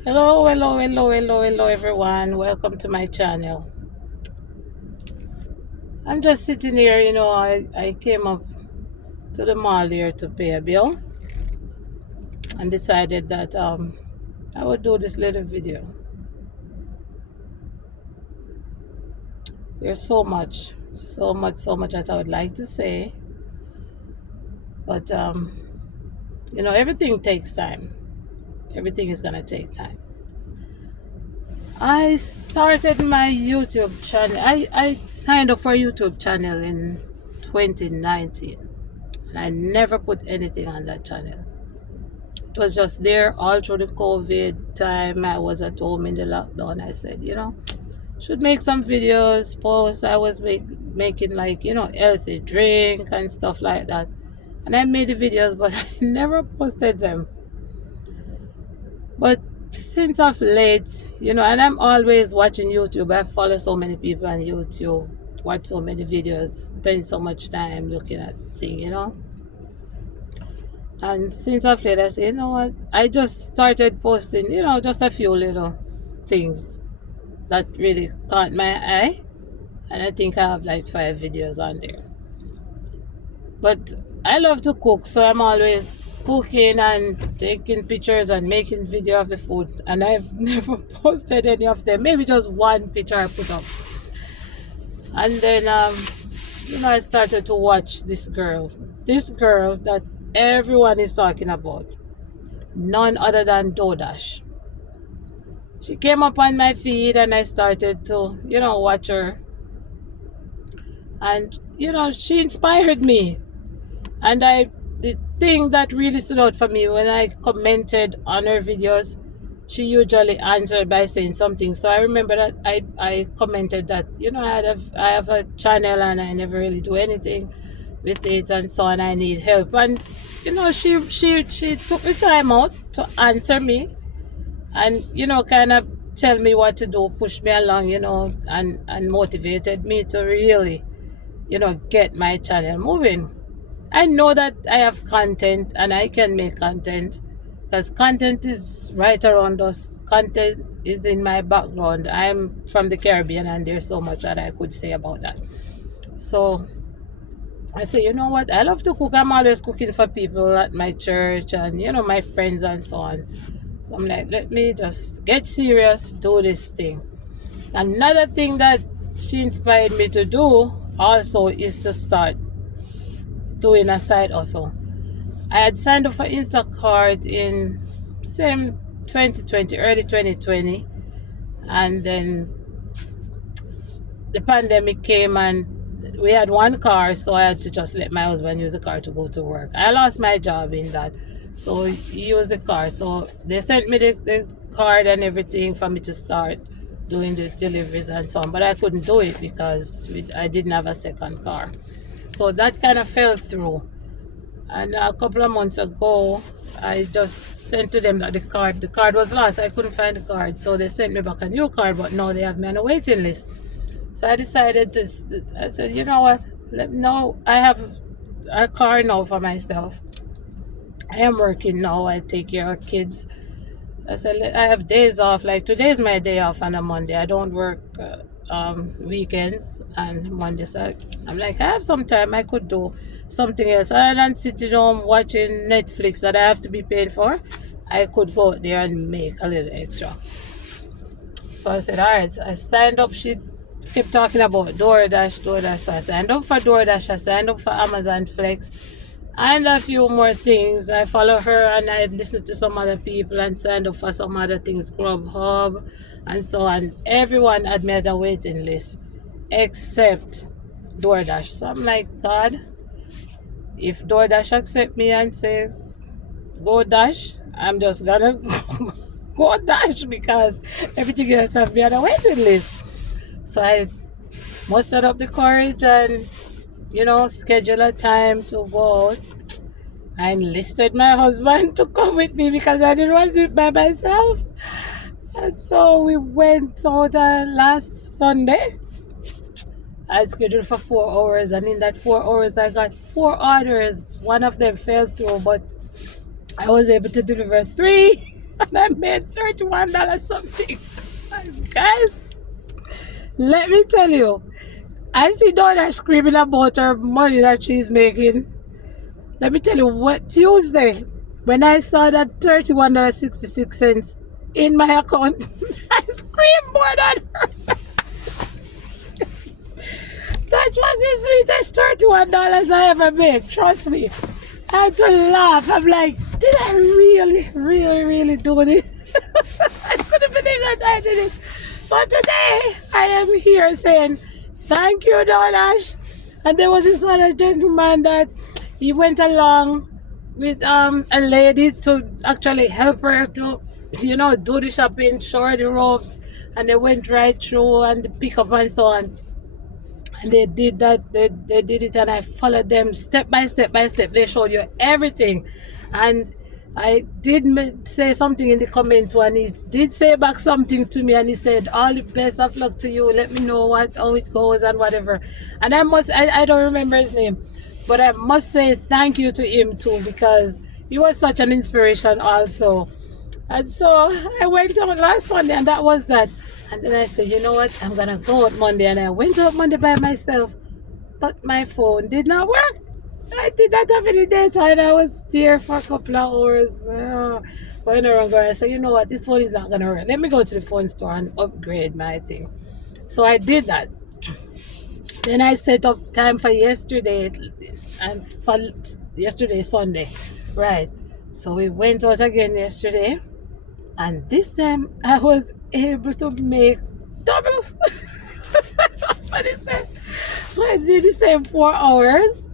Hello, everyone. Welcome to my channel. I'm just sitting here, I came up to the mall here to pay a bill and decided that I would do this little video. There's so much that I would like to say, but everything takes time. Everything is gonna take time. I started my YouTube channel. I signed up for a YouTube channel in 2019. And I never put anything on that channel. It was just there all through the COVID time. I was at home in the lockdown. I said, should make some videos, post. I was making like, healthy drink and stuff like that. And I made the videos, but I never posted them. But since of late, and I'm always watching YouTube. I follow so many people on YouTube, watch so many videos, spend so much time looking at things. And since of late, I said, you know what? I just started posting, just a few little things that really caught my eye. And I think I have like 5 videos on there. But I love to cook, so I'm always cooking and taking pictures and making video of the food. And I've never posted any of them. Maybe just one picture I put up. And then, I started to watch this girl that everyone is talking about. None other than DoughDash. She came up on my feed and I started to, watch her. And, she inspired me. And the thing that really stood out for me when I commented on her videos, she usually answered by saying something. So I remember that I commented that, I have a channel and I never really do anything with it and so on. I need help. And, she took the time out to answer me and, kind of tell me what to do, push me along, and motivated me to really, get my channel moving. I know that I have content and I can make content because content is right around us. Content is in my background. I'm from the Caribbean and there's so much that I could say about that. So I say, you know what? I love to cook. I'm always cooking for people at my church and, my friends and so on. So I'm like, let me just get serious, do this thing. Another thing that she inspired me to do also is to start doing a side hustle. I had signed up for Instacart in same 2020, early 2020, and then the pandemic came and we had one car, so I had to just let my husband use the car to go to work. I lost my job in that, so he used the car. So they sent me the card and everything for me to start doing the deliveries and so on, but I couldn't do it because I didn't have a second car. So that kind of fell through. And a couple of months ago, I just sent to them that the card was lost. I couldn't find the card. So they sent me back a new card, but now they have me on a waiting list. So I decided I said, you know what? Now I have a car now for myself. I am working now. I take care of kids. I said, I have days off. Like today is my day off on a Monday. I don't work weekends and Mondays. So I'm like, I have some time. I could do something else other than sitting home watching Netflix that I have to be paying for. I could go out there and make a little extra. So I said, all right. So I signed up. She kept talking about DoughDash. So I signed up for DoughDash. I signed up for Amazon Flex and a few more things. I follow her and I listened to some other people and signed up for some other things, Grubhub and so on. Everyone had me at a waiting list except DoughDash. So I'm like, God, if DoughDash accept me and say, go dash, I'm just gonna go dash because everything else have me on a waiting list. So I mustered up the courage and schedule a time to go out. I enlisted my husband to come with me because I didn't want to do it by myself. And so we went out last Sunday. I scheduled for 4 hours, and in that 4 hours, I got 4 orders. One of them fell through, but I was able to deliver 3, and I'm made $31 something. Guys, let me tell you, I see DoughDash screaming about her money that she's making. Let me tell you what, Tuesday, when I saw that $31.66 in my account, I screamed more than her. That was the sweetest $31 I ever made. Trust me. I had to laugh. I'm like, did I really do this? I couldn't believe that I did it. So today, I am here saying, thank you, DoughDash. And there was this other gentleman that he went along with a lady to actually help her to, do the shopping, show her the ropes. And they went right through and the pickup and so on. And they did that, they did it, and I followed them step by step by step. They showed you everything. And I did say something in the comment, and he did say back something to me, and he said, all the best of luck to you, let me know how it goes and whatever. And I don't remember his name, but I must say thank you to him too, because he was such an inspiration also. And so I went out last Sunday, and that was that. And then I said, you know what, I'm going to go out Monday. And I went out Monday by myself, but my phone did not work. I did not have any data, and I was there for a couple of hours. Going around. I said, you know what, this phone is not going to work. Let me go to the phone store and upgrade my thing. So I did that. Then I set up time for yesterday, and for yesterday, Sunday. Right. So we went out again yesterday. And this time I was able to make double. What is it? So I did the same 4 hours,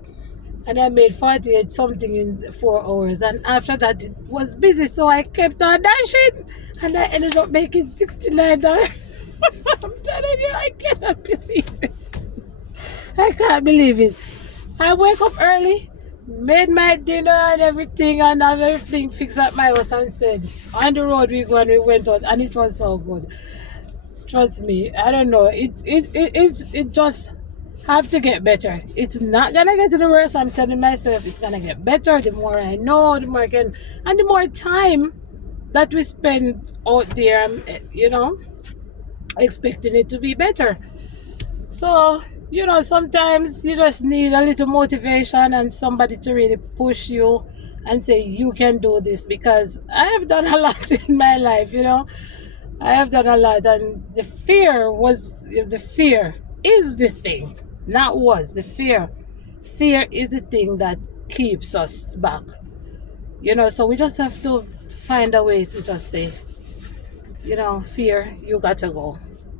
and I made 48 something in 4 hours. And after that, it was busy, so I kept on dashing, and I ended up making $69. I'm telling you, I cannot believe it. I can't believe it. I wake up early, made my dinner and everything, and have everything fixed at my house, and said, on the road we go, and we went out, and it was so good. Trust me, I don't know. It just have to get better. It's not gonna get to the worst. I'm telling myself it's gonna get better. The more I know, the more I can, and the more time that we spend out there, expecting it to be better. So, sometimes you just need a little motivation and somebody to really push you and say, you can do this, because I have done a lot in my life, I have done a lot, and the fear is the thing, not was, the fear. Fear is the thing that keeps us back, so we just have to find a way to just say, fear, you got to go.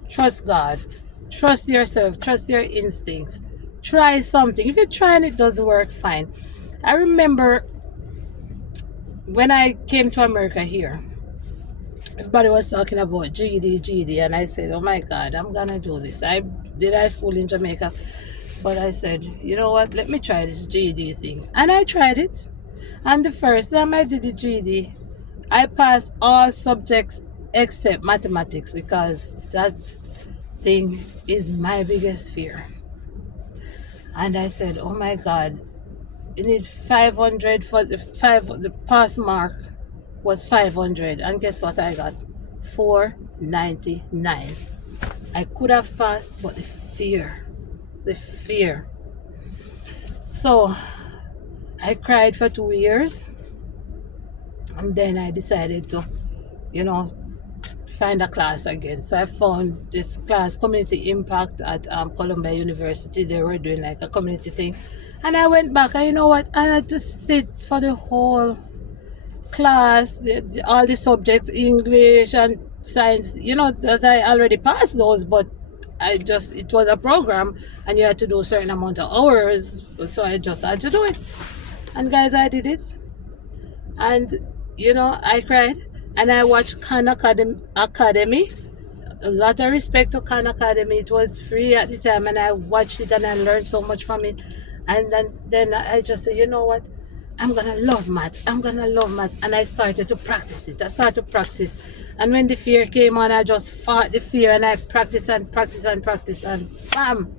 Trust God. Trust yourself. Trust your instincts. Try something. If you try and it doesn't work, fine. I remember when I came to America here, everybody was talking about GED, and I said, oh my God, I'm going to do this. I did high school in Jamaica, but I said, you know what, let me try this GED thing. And I tried it. And the first time I did the GED, I passed all subjects except mathematics, because that thing is my biggest fear. And I said, oh my God, you need 500 for the pass mark was 500, and guess what I got? 499. I could have passed, but the fear. So I cried for 2 years, and then I decided to find a class again. So I found this class, Community Impact, at Columbia University. They were doing like a community thing, and I went back, and you know what, I had to sit for the whole class, all the subjects, English and science, that I already passed those, but it was a program, and you had to do a certain amount of hours, so I just had to do it. And guys, I did it, and I cried. And I watched Khan Academy. A lot of respect to Khan Academy. It was free at the time, and I watched it, and I learned so much from it. And then I just said, you know what? I'm going to love maths. And I started to practice it. And when the fear came on, I just fought the fear, and I practiced. And bam!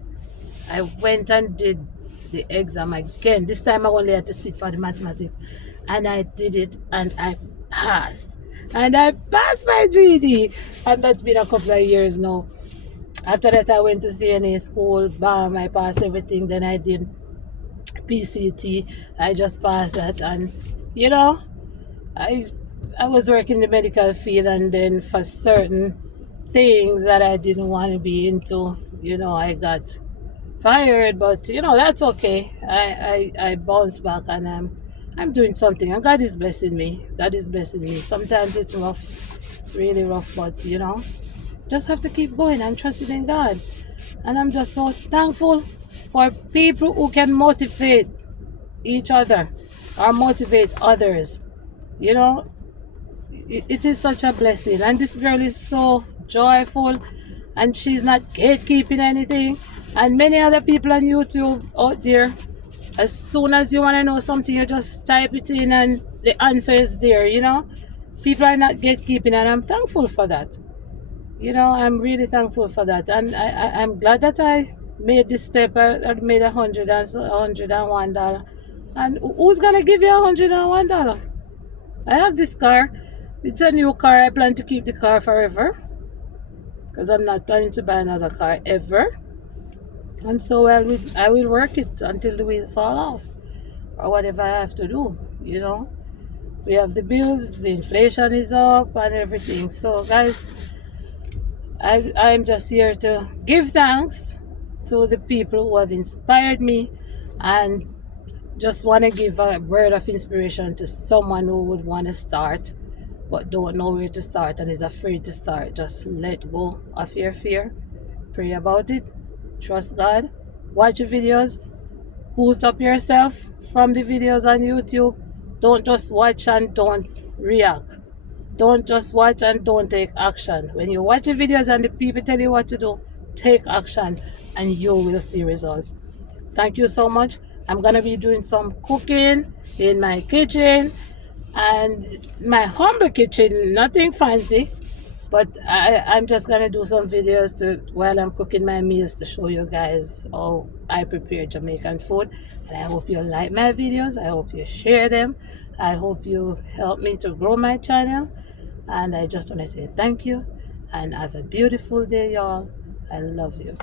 I went and did the exam again. This time I only had to sit for the mathematics. And I did it, and I passed. and I passed my GED. And that's been a couple of years now. After that, I went to CNA school. Bam, I passed everything. Then I did PCT. I just passed that, and you know, I I was working in the medical field, and then for certain things that I didn't want to be into, I got fired. But that's okay. I bounced back, and I'm doing something, and God is blessing me. God is blessing me. Sometimes it's rough, it's really rough, but just have to keep going and trusting in God. And I'm just so thankful for people who can motivate each other or motivate others. You know, it is such a blessing. And this girl is so joyful, and she's not gatekeeping anything. And many other people on YouTube out there, as soon as you want to know something, you just type it in and the answer is there. People are not gatekeeping, and I'm thankful for that. I'm really thankful for that. And I'm glad that I made this step. I made $101. And who's going to give you $101? I have this car. It's a new car. I plan to keep the car forever, because I'm not planning to buy another car ever. And so I will work it until the wheels fall off, or whatever I have to do. We have the bills, the inflation is up, and everything. So, guys, I'm just here to give thanks to the people who have inspired me, and just want to give a word of inspiration to someone who would want to start but don't know where to start and is afraid to start. Just let go of your fear, pray about it, trust God, watch the videos, boost up yourself from the videos on YouTube. Don't just watch and don't react. Don't just watch and don't take action. When you watch the videos and the people tell you what to do, take action and you will see results. Thank you so much. I'm going to be doing some cooking in my kitchen, and my humble kitchen, nothing fancy. But I'm just going to do some videos while I'm cooking my meals to show you guys how I prepare Jamaican food. And I hope you like my videos. I hope you share them. I hope you help me to grow my channel. And I just want to say thank you and have a beautiful day, y'all. I love you.